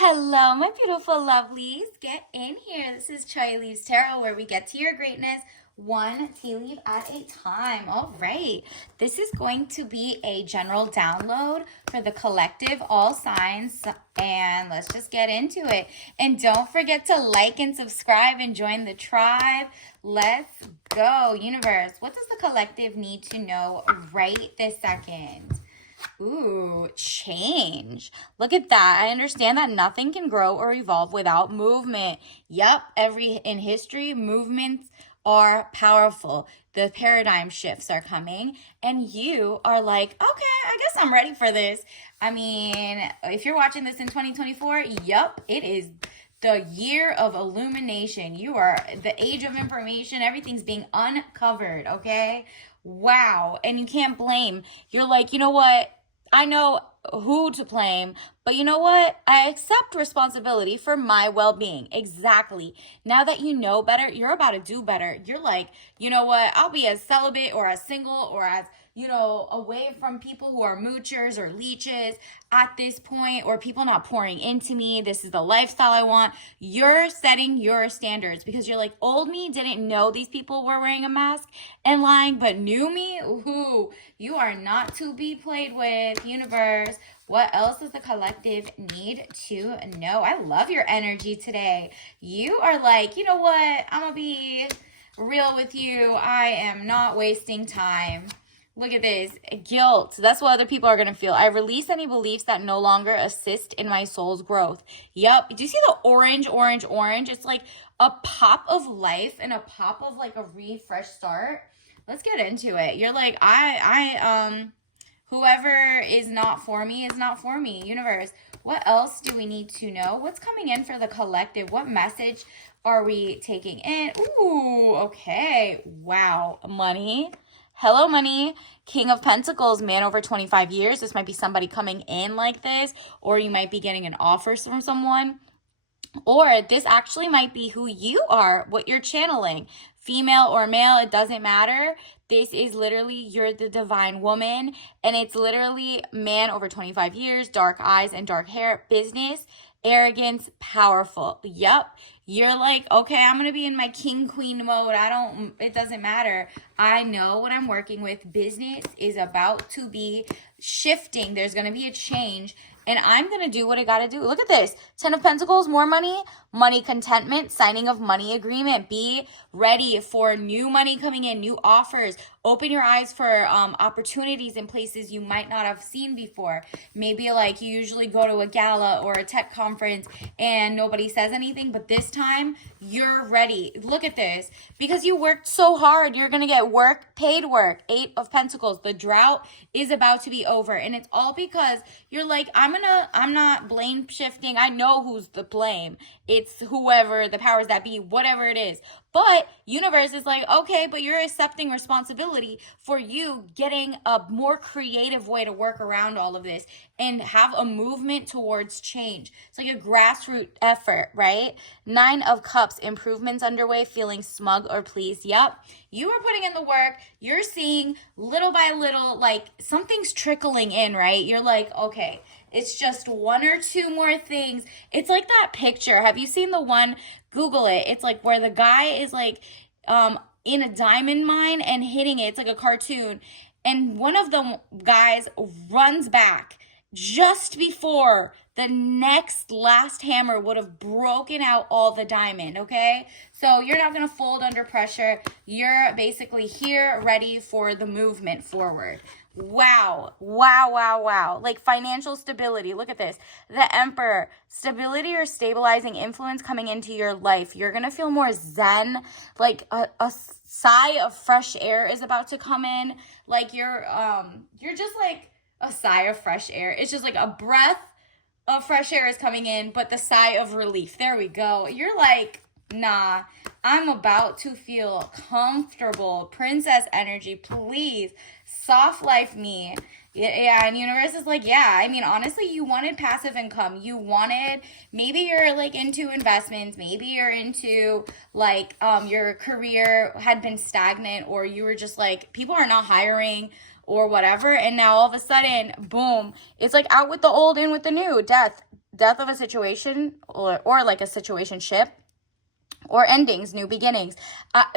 Hello, my beautiful lovelies. Get in here. This is Chai Leaves Tarot, where we get to your greatness one tea leaf at a time. All right. This is going to be a general download for the collective, all signs, and let's just get into it. And don't forget to like and subscribe and join the tribe. Let's go. Universe, what does the collective need to know right this second? Ooh, change. Look at that. I understand that nothing can grow or evolve without movement. Yep, in history, movements are powerful. The paradigm shifts are coming, and you are like, okay, I guess I'm ready for this. I mean, if you're watching this in 2024, yep, it is the year of illumination. You are the age of information. Everything's being uncovered, okay? Wow. And you can't blame. You're like, you know what? I know who to blame, but you know what? I accept responsibility for my well-being. Exactly. Now that you know better, you're about to do better. You're like, you know what? I'll be as celibate or as single or as, away from people who are moochers or leeches at this point, or people not pouring into me. This is the lifestyle I want. You're setting your standards because you're like, old me didn't know these people were wearing a mask and lying, but new me, ooh, you are not to be played with, universe. What else does the collective need to know? I love your energy today. You are like, you know what? I'm going to be real with you. I am not wasting time. Look at this. Guilt. That's what other people are going to feel. I release any beliefs that no longer assist in my soul's growth. Yup. Do you see the orange, orange, orange? It's like a pop of life and a pop of like a refresh start. Let's get into it. You're like, whoever is not for me is not for me. Universe, what else do we need to know? What's coming in for the collective? What message are we taking in? Ooh, okay. Wow. Money. Hello, money. King of Pentacles, man over 25 years. This might be somebody coming in like this, or you might be getting an offer from someone. Or this actually might be who you are, what you're channeling. Female or male, it doesn't matter. This is literally, you're the divine woman. And it's literally man over 25 years, dark eyes and dark hair, business, arrogance, powerful. Yep. You're like, okay, I'm going to be in my king queen mode. It doesn't matter. I know what I'm working with. Business is about to be shifting. There's going to be a change. And I'm going to do what I got to do. Look at this. 10 of Pentacles, more money, money contentment, signing of money agreement. Be ready for new money coming in, new offers. Open your eyes for opportunities in places you might not have seen before. Maybe like you usually go to a gala or a tech conference and nobody says anything, but this time you're ready. Look at this. Because you worked so hard, you're going to get work, paid work. 8 of Pentacles. The drought is about to be over. And it's all because you're like, I'm not blame shifting. I know who's the blame. It's whoever, the powers that be, whatever it is. But universe is like, okay, but you're accepting responsibility for you getting a more creative way to work around all of this and have a movement towards change. It's like a grassroots effort, right? 9 of Cups, improvements underway, feeling smug or pleased. Yep. You are putting in the work. You're seeing little by little, like something's trickling in, right? You're like, okay, it's just 1 or 2 more things. It's like that picture. Have you seen the one? Google it. It's like where the guy is like in a diamond mine and hitting it. It's like a cartoon. And one of the guys runs back just before the next last hammer would have broken out all the diamond, okay? So you're not going to fold under pressure. You're basically here ready for the movement forward. Wow. Wow, wow, wow. Like financial stability. Look at this. The Emperor. Stability or stabilizing influence coming into your life. You're going to feel more zen. Like a sigh of fresh air is about to come in. Like you're just like a sigh of fresh air. It's just like a breath of fresh air is coming in, but the sigh of relief. There we go. You're like, nah, I'm about to feel comfortable. Princess energy, please. Soft life me. Yeah, and universe is like, yeah, I mean, honestly, you wanted passive income. You wanted, maybe you're like into investments. Maybe you're into like your career had been stagnant, or you were just like, people are not hiring or whatever. And now all of a sudden, boom, it's like out with the old, in with the new. Death. death of a situation, or like a situationship, or endings, new beginnings.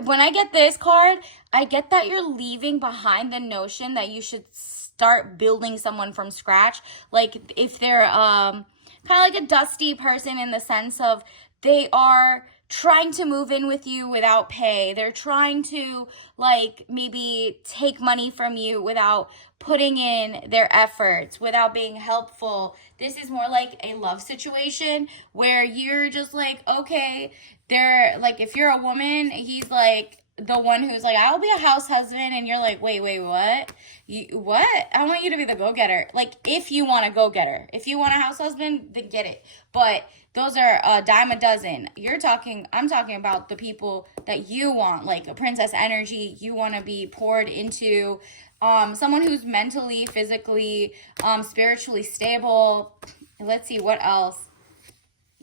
When I get this card, I get that you're leaving behind the notion that you should start building someone from scratch. Like if they're kind of like a dusty person, in the sense of they are trying to move in with you without pay. They're trying to like maybe take money from you without putting in their efforts, without being helpful. This is more like a love situation where you're just like, okay, they're like, if you're a woman, he's like the one who's like, I'll be a house husband, and you're like, wait, what? What? I want you to be the go-getter. Like, if you want a go-getter. If you want a house husband, then get it. But those are a dime a dozen. I'm talking about the people that you want, like a princess energy. You want to be poured into someone who's mentally, physically, spiritually stable. Let's see, what else?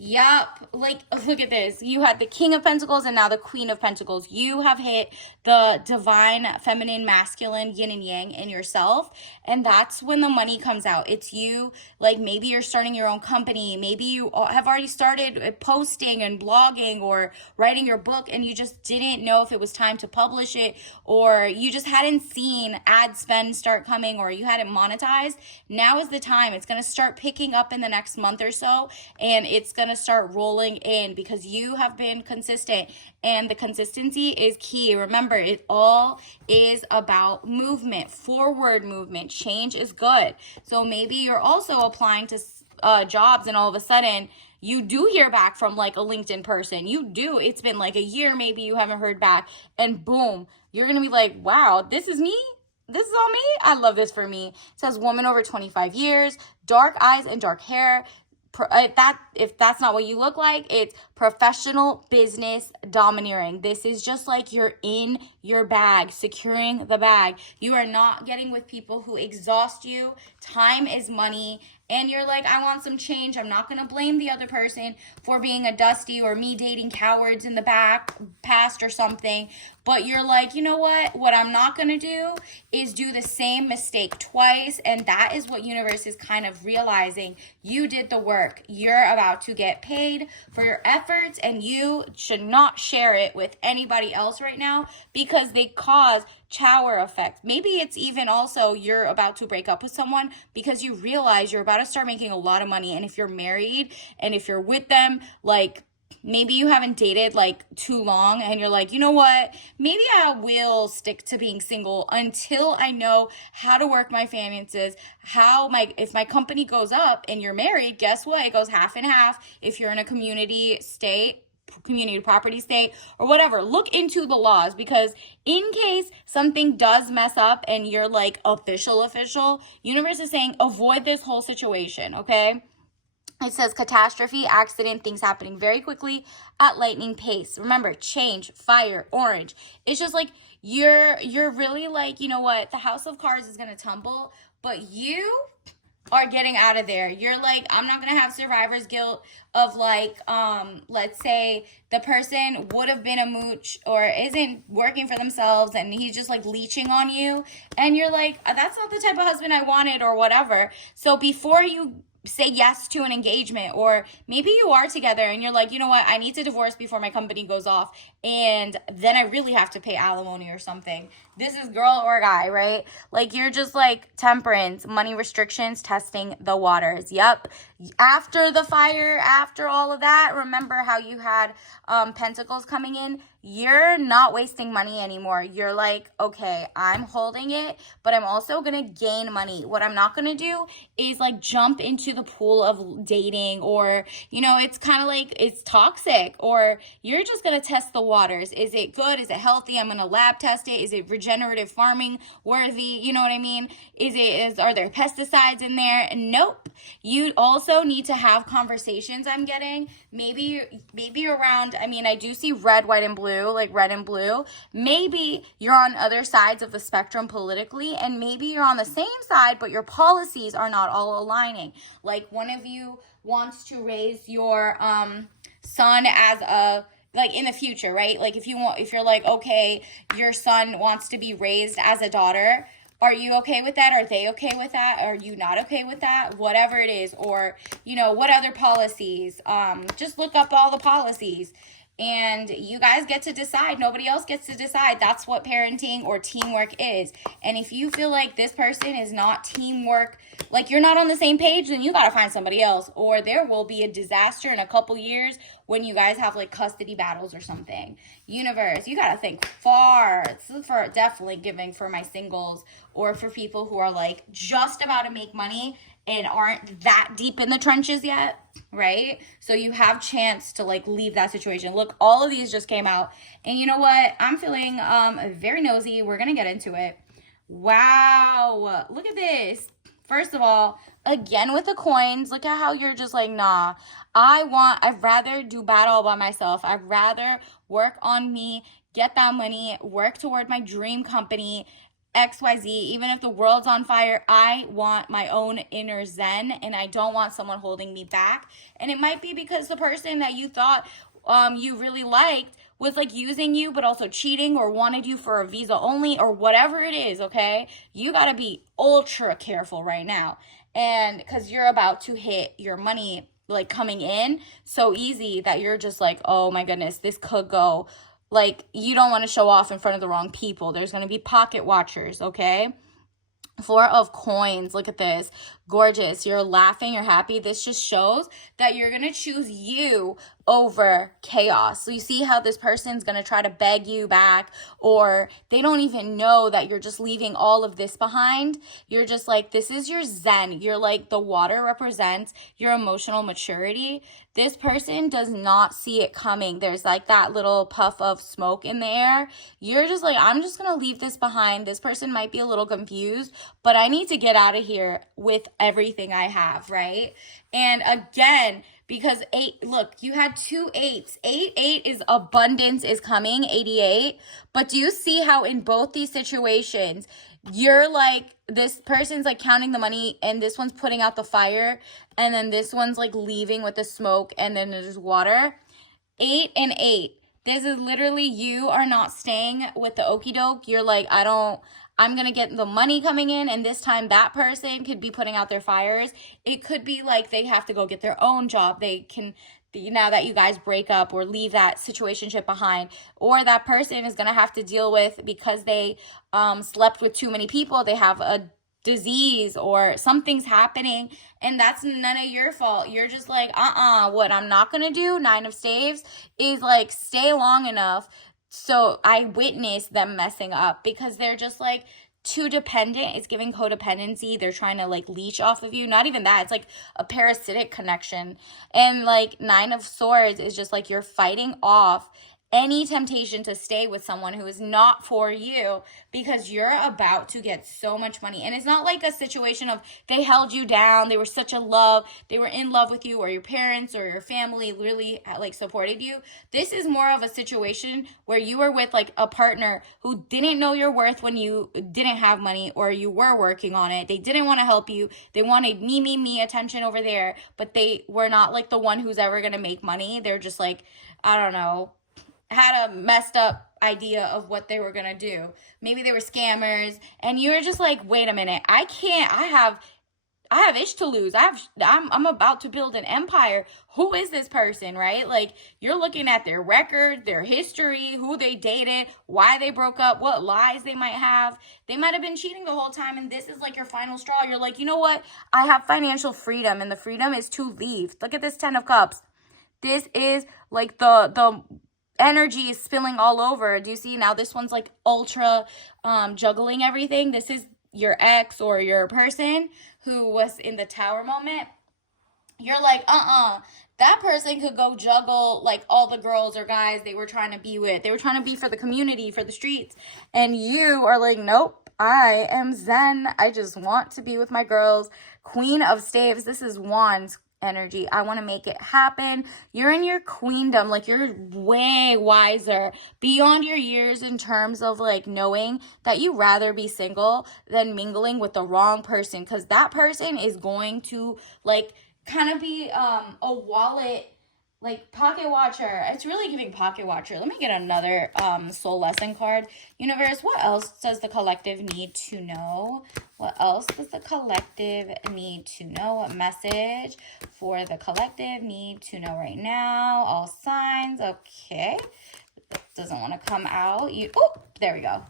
Yup. Like, look at this. You had the King of Pentacles and now the Queen of Pentacles. You have hit the divine, feminine, masculine, yin and yang in yourself. And that's when the money comes out. It's you. Like, maybe you're starting your own company. Maybe you have already started posting and blogging or writing your book, and you just didn't know if it was time to publish it, or you just hadn't seen ad spend start coming, or you hadn't monetized. Now is the time. It's going to start picking up in the next month or so, and it's going to start rolling in because you have been consistent, and the consistency is key. Remember, it all is about movement, forward movement. Change is good. So maybe you're also applying to jobs, and all of a sudden you do hear back from like a LinkedIn person. It's been like a year, maybe you haven't heard back, and boom, you're going to be like, wow, this is me. This is all me. I love this for me. It says woman over 25 years, dark eyes and dark hair. If that's not what you look like, it's professional, business, domineering. This is just like you're in your bag, securing the bag. You are not getting with people who exhaust you. Time is money. And you're like, I want some change. I'm not going to blame the other person for being a dusty, or me dating cowards in the past or something. But you're like, you know what? What I'm not going to do is do the same mistake twice. And that is what universe is kind of realizing. You did the work. You're about to get paid for your efforts, and you should not share it with anybody else right now because they cause shower effect. Maybe it's even also you're about to break up with someone because you realize you're about to start making a lot of money. And if you're married and if you're with them, like maybe you haven't dated like too long, and you're like, you know what, maybe I will stick to being single until I know how to work my finances, if my company goes up and you're married, guess what, it goes half and half. If you're in a community property state or whatever, look into the laws, because in case something does mess up and you're like official, universe is saying avoid this whole situation. Okay, it says catastrophe, accident, things happening very quickly at lightning pace. Remember, change, fire, orange. It's just like you're really like, you know what, the house of cards is gonna tumble, but you are getting out of there. You're like, I'm not gonna have survivor's guilt of like, let's say the person would have been a mooch or isn't working for themselves, and he's just like leeching on you, and you're like, that's not the type of husband I wanted, or whatever. So before you say yes to an engagement, or maybe you are together and you're like, you know what, I need to divorce before my company goes off, and then I really have to pay alimony or something. This is girl or guy, right? Like you're just like temperance, money restrictions, testing the waters. Yep. After the fire, after all of that, remember how you had pentacles coming in? You're not wasting money anymore. You're like, okay, I'm holding it, but I'm also going to gain money. What I'm not going to do is like jump into the pool of dating, or, you know, it's kind of like it's toxic, or you're just going to test the waters. Is it good? Is it healthy? I'm going to lab test it. Is it regenerative farming worthy? You know what I mean? Are there pesticides in there? Nope. You also need to have conversations. I'm getting maybe around, I mean, I do see red, white, and blue, like red and blue. Maybe you're on other sides of the spectrum politically, and maybe you're on the same side, but your policies are not all aligning. Like one of you wants to raise your son as a, like in the future, right? Like if you're like, okay, your son wants to be raised as a daughter, Are you okay with that? Are they okay with that? Are you not okay with that? Whatever it is. Or, you know, what other policies? Just look up all the policies. And you guys get to decide. Nobody else gets to decide. That's what parenting or teamwork is. And if you feel like this person is not teamwork, like you're not on the same page, then you got to find somebody else. Or there will be a disaster in a couple years when you guys have like custody battles or something. Universe, you got to think far. It's for definitely giving for my singles or for people who are like just about to make money and aren't that deep in the trenches yet, right? So you have chance to like leave that situation. Look, all of these just came out. And you know what? I'm feeling very nosy. We're going to get into it. Wow. Look at this. First of all, again with the coins, look at how you're just like, nah, I'd rather do bad all by myself. I'd rather work on me, get that money, work toward my dream company, XYZ, even if the world's on fire. I want my own inner zen, and I don't want someone holding me back. And it might be because the person that you thought you really liked was like using you, but also cheating or wanted you for a visa only or whatever it is, okay? You got to be ultra careful right now. And because you're about to hit your money like coming in so easy that you're just like, oh my goodness, this could go. Like, you don't want to show off in front of the wrong people. There's going to be pocket watchers, okay? Four of coins. Look at this. Gorgeous. You're laughing. You're happy. This just shows that you're going to choose you over chaos. So you see how this person's going to try to beg you back, or they don't even know that you're just leaving all of this behind. You're just like, this is your zen. You're like, the water represents your emotional maturity. This person does not see it coming. There's like that little puff of smoke in the air. You're just like, I'm just going to leave this behind. This person might be a little confused, but I need to get out of here with everything I have, right? And again, because 8, look, you had 2 8s. 8 is abundance is coming, 88. But do you see how in both these situations, you're like, this person's like counting the money and this one's putting out the fire, and then this one's like leaving with the smoke, and then there's water. 8 and 8. This is literally, you are not staying with the okie doke. You're like, I'm going to get the money coming in, and this time that person could be putting out their fires. It could be like they have to go get their own job. They can, now that you guys break up or leave that situationship behind, or that person is going to have to deal with, because they slept with too many people, they have a disease or something's happening, and that's none of your fault. You're just like, what I'm not going to do, 9 of staves, is like stay long enough so I witness them messing up, because they're just like too dependent. It's giving codependency. They're trying to like leech off of you. Not even that. It's like a parasitic connection. And like 9 of swords is just like you're fighting off any temptation to stay with someone who is not for you, because you're about to get so much money. And it's not like a situation of they held you down, they were such a love, they were in love with you, or your parents or your family really like supported you. This is more of a situation where you were with like a partner who didn't know your worth when you didn't have money, or you were working on it. They didn't want to help you. They wanted me attention over there, but they were not like the one who's ever going to make money. They're just like, I don't know, had a messed up idea of what they were going to do. Maybe they were scammers, and you were just like, wait a minute, I have ish to lose. I'm about to build an empire. Who is this person, right? Like, you're looking at their record, their history, who they dated, why they broke up, what lies they might have. They might have been cheating the whole time, and this is like your final straw. You're like, you know what? I have financial freedom, and the freedom is to leave. Look at this 10 of cups. This is like the energy is spilling all over. Do you see? Now this one's like ultra juggling everything. This is your ex or your person who was in the tower moment. You're like, that person could go juggle like all the girls or guys they were trying to be with. They were trying to be for the community, for the streets. And you are like, nope, I am zen. I just want to be with my girls. Queen of staves. This is wands energy. I want to make it happen. You're in your queendom. Like, you're way wiser beyond your years in terms of like knowing that you rather be single than mingling with the wrong person, because that person is going to like kind of be a wallet Like Pocket Watcher, it's really giving Pocket Watcher. Let me get another soul lesson card. Universe, what else does the collective need to know? What else does the collective need to know? What message for the collective need to know right now? All signs, okay. That doesn't want to come out. Oh, there we go.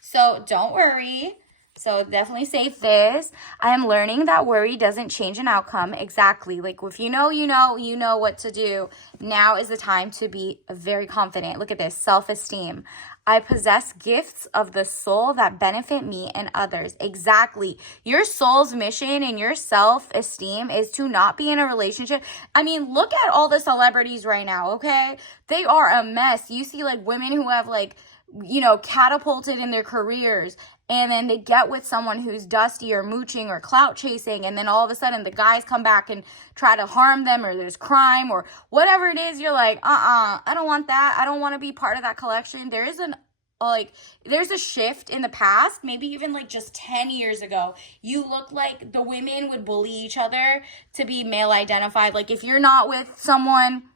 So don't worry. So definitely save this. I am learning that worry doesn't change an outcome. Exactly. Like if you know what to do. Now is the time to be very confident. Look at this, self-esteem. I possess gifts of the soul that benefit me and others. Exactly. Your soul's mission and your self-esteem is to not be in a relationship. I mean, look at all the celebrities right now, okay? They are a mess. You see like women who have like, catapulted in their careers, and then they get with someone who's dusty or mooching or clout chasing, and then all of a sudden the guys come back and try to harm them, or there's crime or whatever it is. You're like, I don't want that. I don't want to be part of that collection. There's a shift in the past, maybe even like just 10 years ago. You look like the women would bully each other to be male identified. Like if you're not with someone,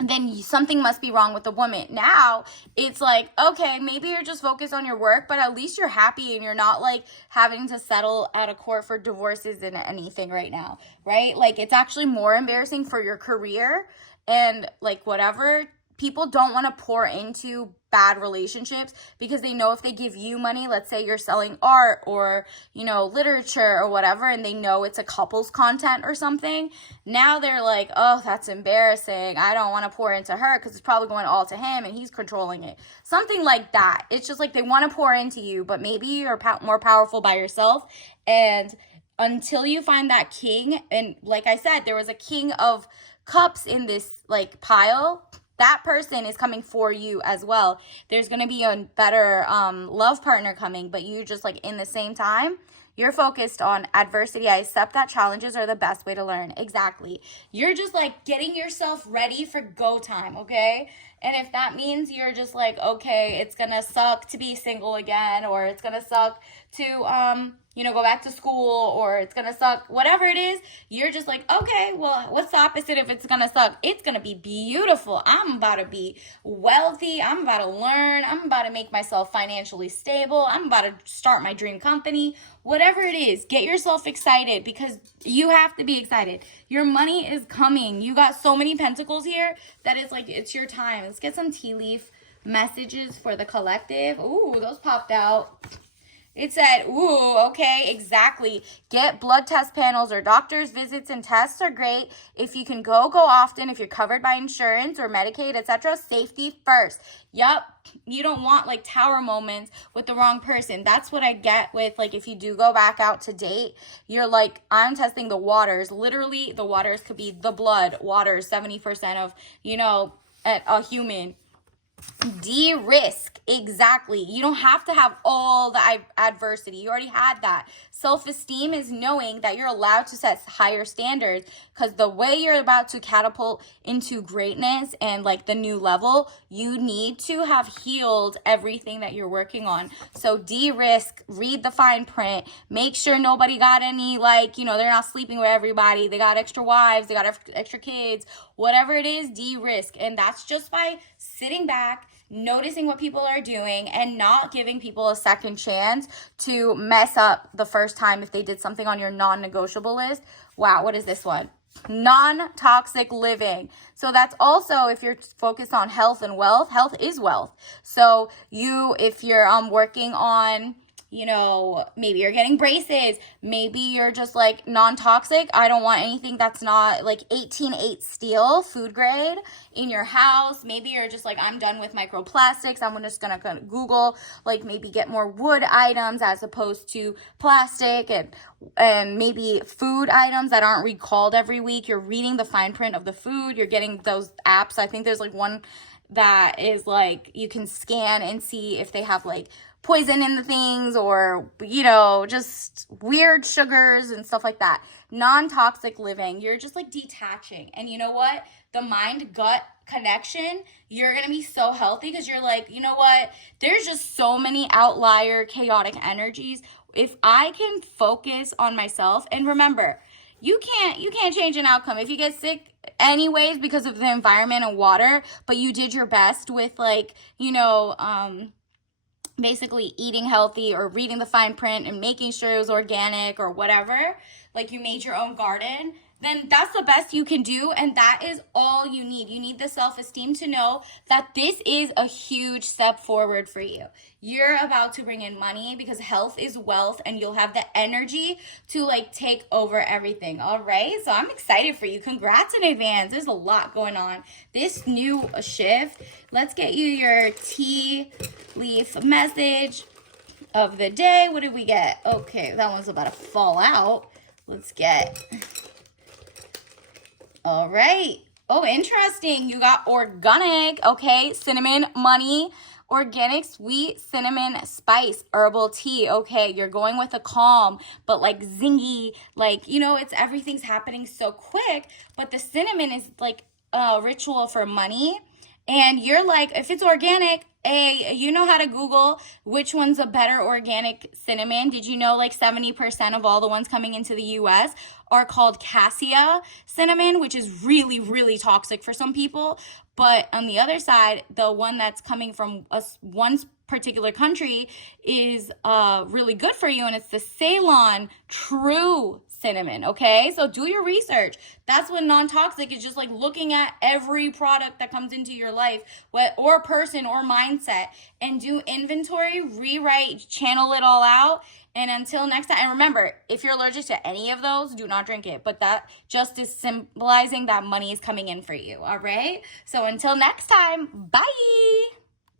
then something must be wrong with the woman. Now it's like, okay, maybe you're just focused on your work, but at least you're happy and you're not like having to settle at a court for divorces and anything right now, right? Like it's actually more embarrassing for your career and like whatever. People don't want to pour into bad relationships because they know if they give you money, let's say you're selling art or, literature or whatever, and they know it's a couple's content or something. Now they're like, oh, that's embarrassing. I don't want to pour into her because it's probably going all to him and he's controlling it. Something like that. It's just like they want to pour into you, but maybe you're more powerful by yourself. And until you find that king, and like I said, there was a king of cups in this like pile. That person is coming for you as well. There's going to be a better love partner coming, but you just like in the same time, you're focused on adversity. I accept that challenges are the best way to learn. Exactly. You're just like getting yourself ready for go time, okay? And if that means you're just like, okay, it's going to suck to be single again, or it's going to suck to, go back to school, or it's going to suck, whatever it is, you're just like, okay, well, what's the opposite if it's going to suck? It's going to be beautiful. I'm about to be wealthy. I'm about to learn. I'm about to make myself financially stable. I'm about to start my dream company. Whatever it is, get yourself excited because you have to be excited. Your money is coming. You got so many pentacles here that it's like, it's your time. Let's get some tea leaf messages for the collective. Ooh, those popped out. It said, ooh, okay, exactly. Get blood test panels or doctor's visits and tests are great. If you can go often, if you're covered by insurance or Medicaid, etc. Safety first. Yup, you don't want like tower moments with the wrong person. That's what I get with like if you do go back out to date, you're like, I'm testing the waters. Literally, the waters could be the blood. Water, 70% of, a human. De-risk. Exactly. You don't have to have all the adversity. You already had that. Self-esteem is knowing that you're allowed to set higher standards, because the way you're about to catapult into greatness and like the new level, you need to have healed everything that you're working on. So de-risk, read the fine print, make sure nobody got any they're not sleeping with everybody, they got extra wives, they got extra kids, whatever it is, de-risk. And that's just by sitting back, noticing what people are doing, and not giving people a second chance to mess up the first time if they did something on your non-negotiable list. Wow, what is this one? Non-toxic living. So that's also, if you're focused on health and wealth, health is wealth. So if you're working on, maybe you're getting braces, maybe you're just like non-toxic. I don't want anything that's not like 18-8 steel, food grade in your house. Maybe you're just like, I'm done with microplastics. I'm just gonna Google like maybe get more wood items as opposed to plastic, and maybe food items that aren't recalled every week. You're reading the fine print of the food. You're getting those apps. I think there's like one that is like you can scan and see if they have like poison in the things, or just weird sugars and stuff like that. Non-toxic living, you're just like detaching. And you know what, the mind gut connection, you're gonna be so healthy because you're like, you know what, there's just so many outlier chaotic energies. If I can focus on myself, and remember, you can't change an outcome. If you get sick, anyways because of the environment and water, but you did your best with like, you know, basically eating healthy or reading the fine print and making sure it was organic or whatever, like you made your own garden, then that's the best you can do, and that is all you need. You need the self-esteem to know that this is a huge step forward for you. You're about to bring in money because health is wealth, and you'll have the energy to like take over everything. All right, so I'm excited for you. Congrats in advance. There's a lot going on this new shift. Let's get you your tea leaf message of the day. What did we get? Okay, that one's about to fall out. Let's get... All right. Oh, interesting. You got organic. Okay. Cinnamon, money, organic, sweet, cinnamon, spice, herbal tea. Okay. You're going with a calm, but like zingy, like, you know, it's everything's happening so quick, but the cinnamon is like a ritual for money. And you're like, if it's organic, you know how to Google which one's a better organic cinnamon. Did you know like 70% of all the ones coming into the U.S. are called cassia cinnamon, which is really, really toxic for some people. But on the other side, the one that's coming from one particular country is really good for you, and it's the Ceylon True cinnamon. Okay, so do your research. That's what non-toxic is, just like looking at every product that comes into your life, or person or mindset, and do inventory, rewrite, channel it all out. And until next time, and remember, if you're allergic to any of those, do not drink it. But that just is symbolizing that money is coming in for you. All right, so until next time, bye.